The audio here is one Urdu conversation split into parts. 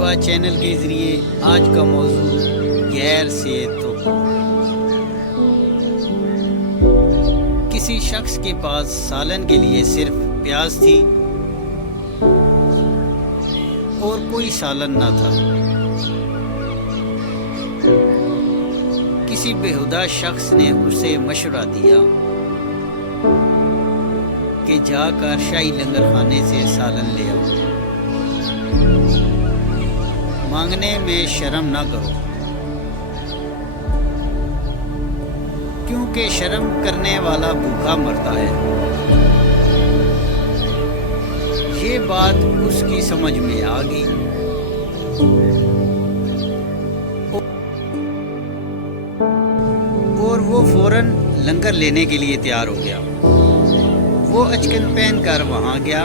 طیبہ چینل کے ذریعے آج کا موضوع غیر سے تو کسی شخص کے پاس سالن کے لیے صرف پیاز تھی اور کوئی سالن نہ تھا۔ کسی بےہودہ شخص نے اسے مشورہ دیا کہ جا کر شاہی لنگر خانے سے سالن لے آؤ، مانگنے میں شرم نہ کرو، کیونکہ شرم کرنے والا بھوکا مرتا ہے۔ یہ بات اس کی سمجھ میں آ گئی اور وہ فوراً لنگر لینے کے لیے تیار ہو گیا۔ وہ اچکن پہن کر وہاں گیا،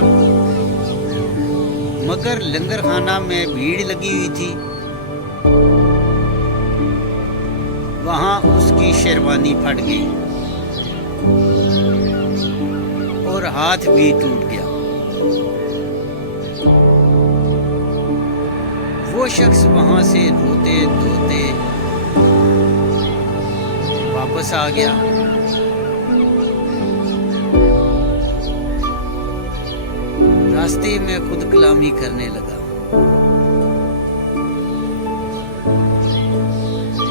مگر لنگر خانہ میں بھیڑ لگی ہوئی تھی۔ وہاں اس کی شیروانی پھٹ گئی اور ہاتھ بھی ٹوٹ گیا۔ وہ شخص وہاں سے روتے دھوتے واپس آ گیا۔ راستے میں خود کلامی کرنے لگا،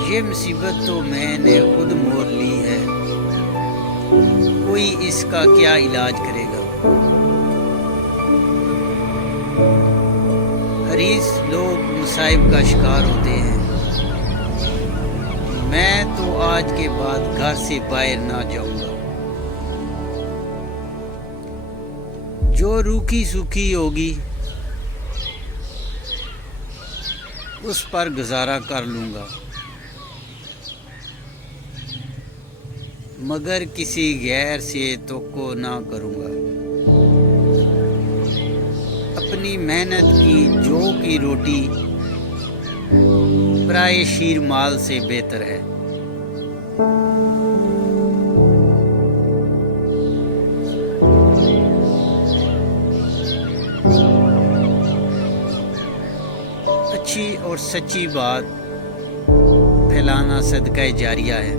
یہ مصیبت تو میں نے خود مول لی ہے، کوئی اس کا کیا علاج کرے گا۔ حریص لوگ مصائب کا شکار ہوتے ہیں۔ میں تو آج کے بعد گھر سے باہر نہ جاؤں گا۔ جو روکھی سوکھی ہوگی اس پر گزارا کر لوں گا، مگر کسی غیر سے توقع نہ کروں گا۔ اپنی محنت کی جو کی روٹی برائے شیر مال سے بہتر ہے۔ اچھی اور سچی بات پھیلانا صدقہ جاریہ ہے۔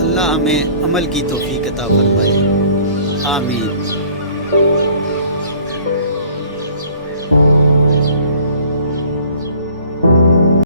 اللہ ہمیں عمل کی توفیق عطا فرمائے، آمین۔